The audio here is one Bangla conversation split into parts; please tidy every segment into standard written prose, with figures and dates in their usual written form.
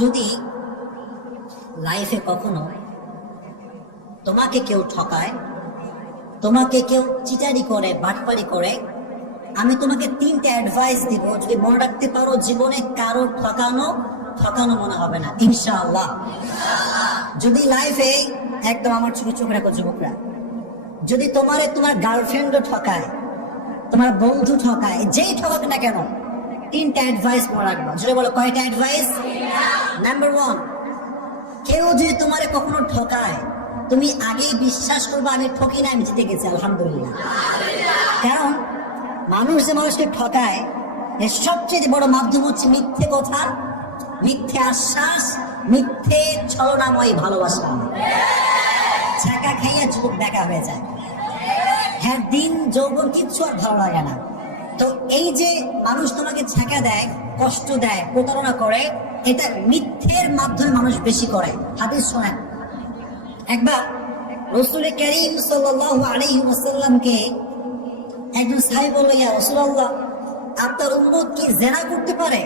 যদি লাইফে কখনো তোমাকে কেউ ঠকায়, তোমাকে কেউ চিটারি করে, বাটপারি করে, আমি তোমাকে তিনটে অ্যাডভাইস দিব। যদি মনে রাখতে পারো, জীবনে কারো ঠকানো মনে হবে না ইনশাআল্লাহ। যদি লাইফে একদম আমার ছোট চোখ রাখো যুবকরা, যদি তোমার গার্লফ্রেন্ডও ঠকায়, তোমার বন্ধু ঠকায়, যেই ঠকাক না কেন, তিনটা অ্যাডভাইস মনে রাখবা। যদি বলো কয়টা অ্যাডভাইস? নাম্বার 1, কেউ যদি তোমারে কখনো ঠকায়, তুমি আগেই বিশ্বাস করবে আমি ঠকি না, আমি জিতে গেছি আলহামদুলিল্লাহ। কারণ মানুষ যে মানুষকে ঠকায়, এর সবচেয়ে বড় মাধ্যম হচ্ছে মিথ্যে কথা, মিথ্যে আশ্বাস, মিথ্যে ছলনাময় ভালোবাসা। ছাকা খাইয়া যুবক দেখা হয়ে যায়, হ্যাঁ দিন যৌবন কিচ্ছু আর ভালো লাগে না। তো এই যে মানুষ তোমাকে ছাকা দেয়, কষ্ট দেয়, প্রতারণা করে, এটা মিথ্যের মাধ্যমে মানুষ বেশি করে। হাদিস শোনেন, একবার রাসূল কারীম সাল্লাল্লাহু আলাইহি ওয়াসাল্লামকে একজন সাহাবী বলল, ইয়া রাসূলুল্লাহ, আপনার উম্মত কি জিনা করতে পারে?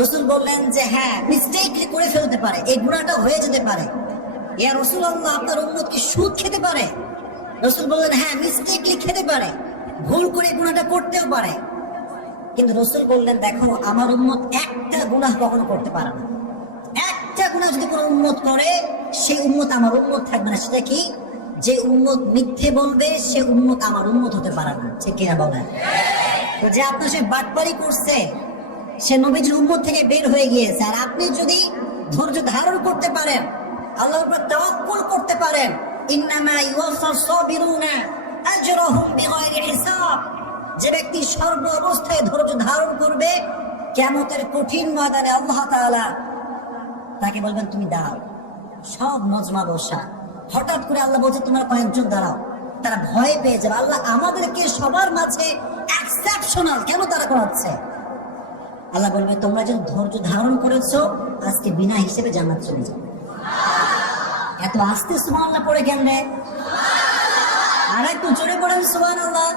রাসূল বললেন যে হ্যাঁ, মিস্টেকলি করে ফেলতে পারে, এই গুনাহটা হয়ে যেতে পারে। ইয়া রাসূলুল্লাহ, আপনার উম্মত কি সুদ খেতে পারে? রাসূল বললেন হ্যাঁ, মিস্টেকলি খেতে পারে, ভুল করে গুনাহটা করতেও পারে। কিন্তু রাসূল বললেন দেখো, আমার উম্মত একটা গুনাহ কখনো করতে পারে না। একটা গুনাহ যদি কোনো উম্মত করে, সেই উম্মত আমার উম্মত থাকবে না। সেটা কি? যে উম্মত মিথ্যে বলবে, সে উম্মত আমার উম্মত হতে পারে না। ঠিক কিনা বলেন? তো যে আপনার সে বাটপারি করছে, সে নবীজির উম্মত থেকে বের হয়ে গিয়েছে। আর আপনি যদি ধৈর্য ধারণ করতে পারেন, আল্লাহর উপর তাওয়াক্কুল করতে পারেন, ইন্নামা ইউওয়াফাস সাবিরুনা আজরাহুম বিগাইরি হিসাব, যে ব্যক্তি সর্ব অবস্থায় ধৈর্য ধারণ করবে, কিয়ামতের কঠিন ময়দানে আল্লাহ তাআলা তাকে বলবেন তুমি দাঁড়াও। সব মজমা বসা, হঠাৎ করে আল্লাহ বলছে তোমার কয়েকজন দাঁড়াও। তারা ভয় পেয়ে যাবে, আল্লাহ আমাদেরকে সবার মাঝে এক্সেপশনাল কেন তারা করাচ্ছে? আল্লাহ বলবে তোমরা যে ধৈর্য ধারণ করেছো, আজকে বিনা হিসেবে জান্নাত চলে যাবে। এত আস্তে সুবহানাল্লাহ পড়ে কেন রে? আর একটু জোরে পড়েন সুবহানাল্লাহ।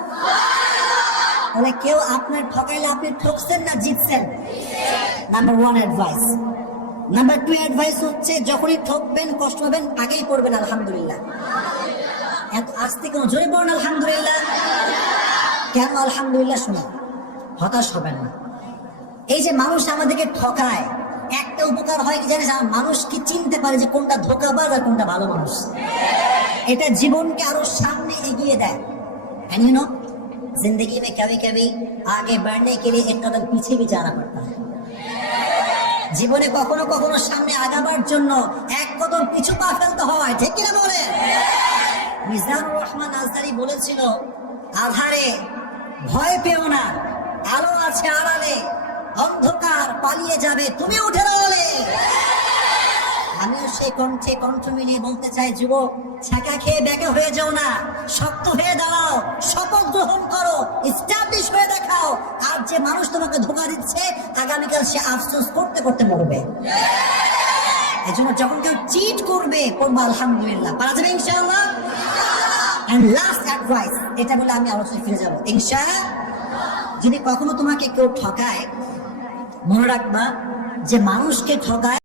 তাহলে কেউ আপনার ঠকাইলে আপনি ঠকছেন না জিতছেন? Number 1 advice. নাম্বার 2 অ্যাডভাইস হচ্ছে, যখনই ঠকবেন, কষ্ট পাবেন, আগেই পড়বেন আলহামদুলিল্লাহ। এত আস্তে কেন? জোরে পড়েন আলহামদুলিল্লাহ। কেন আলহামদুলিল্লাহ? শুনুন, হতাশ হবেন না। এই যে মানুষ আমাদেরকে ঠকায়, একটা উপকার হয় কি জানিস? মানুষ কি চিনতে পারে যে কোনটা ধোঁকাবাজ আর কোনটা ভালো মানুষ। এটা জীবনকে আরো সামনে এগিয়ে দেয়। एंड यू नो, जिंदगी में कभी कभी आगे बढ़ने के लिए एक कदम पीछे भी जाना पड़ता है। জীবনে কখনো কখনো সামনে আগাবার জন্য এক কদম পিছু পা ফেলতে হয়। ঠিক কিনা বলে? মিজানুর রহমান আজহারি বলেছিল, আধারে ভয় পেও না, আলো আছে আড়ালে, অন্ধকার পালিয়ে যাবে, তুমি উঠে দাঁড়ালে। আমিও সেই কণ্ঠে কণ্ঠ মিলিয়ে বলতে চাই, যুবক, ছাকা খেয়ে বেঁকা হয়ে যাও না, শক্ত হয়ে দাঁড়াও, শপথ গ্রহণ করো, এস্টাবলিশ হয়ে দেখাও। আর যে মানুষ তোমাকে ধোঁকা দিচ্ছে, আগামীকাল সে আফসোস করতে করতে মরবে। এই জন্য যখন কেউ চিট করবে, পড়বো আলহামদুলিল্লাহ, পারা যাবে ইনশাআল্লাহ। এন্ড লাস্ট অ্যাডভাইস, এটা বলে আমি আলোচনায় ফিরে যাবো ইনশাআল্লাহ। যদি কখনো তোমাকে কেউ ঠকায়, মনে রাখবা যে মানুষকে ঠকায়